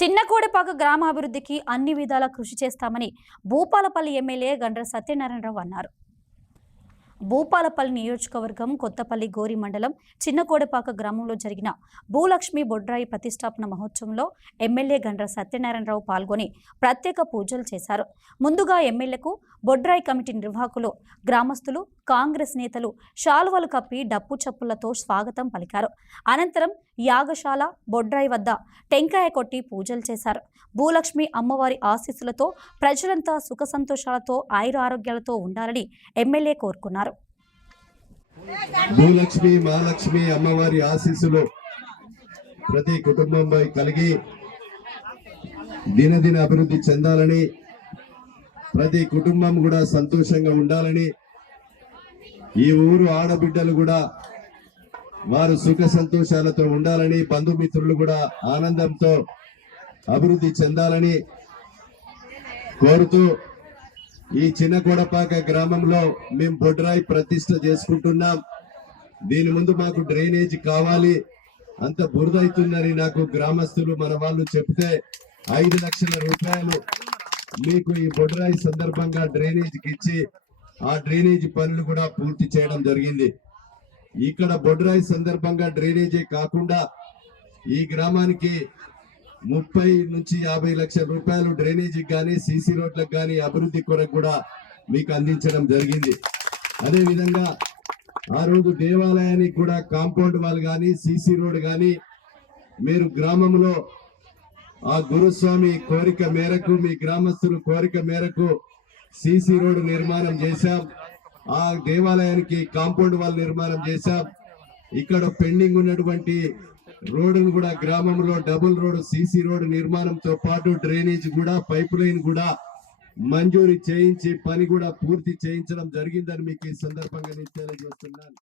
చిన్నకోడెపాక గ్రామాభివృద్ధికి అన్ని విధాలా కృషి చేస్తామని భూపాలపల్లి ఎమ్మెల్యే గండ్ర సత్యనారాయణరావు అన్నారు. భూపాలపల్లి నియోజకవర్గం కొత్తపల్లి గోరి మండలం చిన్నకోడెపాక గ్రామంలో జరిగిన భూలక్ష్మి బొడ్రాయి ప్రతిష్టాపన మహోత్సవంలో ఎమ్మెల్యే గండ్ర సత్యనారాయణరావు పాల్గొని ప్రత్యేక పూజలు చేశారు. ముందుగా ఎమ్మెల్యేకు బొడ్రాయి కమిటీ నిర్వాహకులు, గ్రామస్తులు, కాంగ్రెస్ నేతలు శాలువలు కప్పి డప్పు చప్పులతో స్వాగతం పలికారు. అనంతరం యాగశాల బొడ్రాయి వద్ద టెంకాయ కొట్టి పూజలు చేశారు. భూలక్ష్మి అమ్మవారి ఆశీస్సులతో ప్రజలంతా సుఖ సంతోషాలతో ఆయురారోగ్యాలతో ఉండాలని ఎమ్మెల్యే కోరుకున్నారు. భూలక్ష్మి మహాలక్ష్మి అమ్మవారి ఆశీస్సులు ప్రతి కుటుంబంపై కలిగి దినదిన అభివృద్ధి చెందాలని, ప్రతి కుటుంబం కూడా సంతోషంగా ఉండాలని, ఈ ఊరు ఆడబిడ్డలు కూడా వారు సుఖ సంతోషాలతో ఉండాలని, బంధుమిత్రులు కూడా ఆనందంతో అభివృద్ధి చెందాలని కోరుతూ ఈ చిన్నకోడపాక గ్రామంలో మేము బొడ్రాయి ప్రతిష్ట చేసుకుంటున్నాం. దీని ముందు మాకు డ్రైనేజ్ కావాలి, అంత బురద అవుతుందని నాకు గ్రామస్తులు మన వాళ్ళు చెప్తే 5 లక్షల రూపాయలు మీకు ఈ బొడ్రాయి సందర్భంగా డ్రైనేజ్కి ఇచ్చి ఆ డ్రైనేజ్ పనులు కూడా పూర్తి చేయడం జరిగింది. ఇక్కడ బొడ్రాయి సందర్భంగా డ్రైనేజే కాకుండా ఈ గ్రామానికి 30 నుంచి 50 లక్షల రూపాయలు డ్రైనేజీకి కానీ సీసీ రోడ్లకు కానీ అభివృద్ధి కొరకు కూడా మీకు అందించడం జరిగింది. అదే విధంగా ఆ రోజు దేవాలయానికి కూడా కాంపౌండ్ వాల్ కానీ సీసీ రోడ్ కానీ మీరు గ్రామంలో ఆ గురుస్వామి కోరిక మేరకు, మీ గ్రామస్తులు కోరిక మేరకు సీసీ రోడ్ నిర్మాణం చేశాం. ఆ దేవాలయానికి కాంపౌండ్ వాల్ నిర్మాణం చేశాం. ఇక్కడ పెండింగ్ ఉన్నటువంటి రోడ్డును కూడా గ్రామంలో డబుల్ రోడ్ సీసీ రోడ్ నిర్మాణంతో పాటు డ్రైనేజ్ కూడా పైప్ లైన్ కూడా మంజూరు చేయించి పని కూడా పూర్తి చేయించడం జరిగిందని మీకు ఈ సందర్భంగా నేను తెలియజేస్తున్నాను.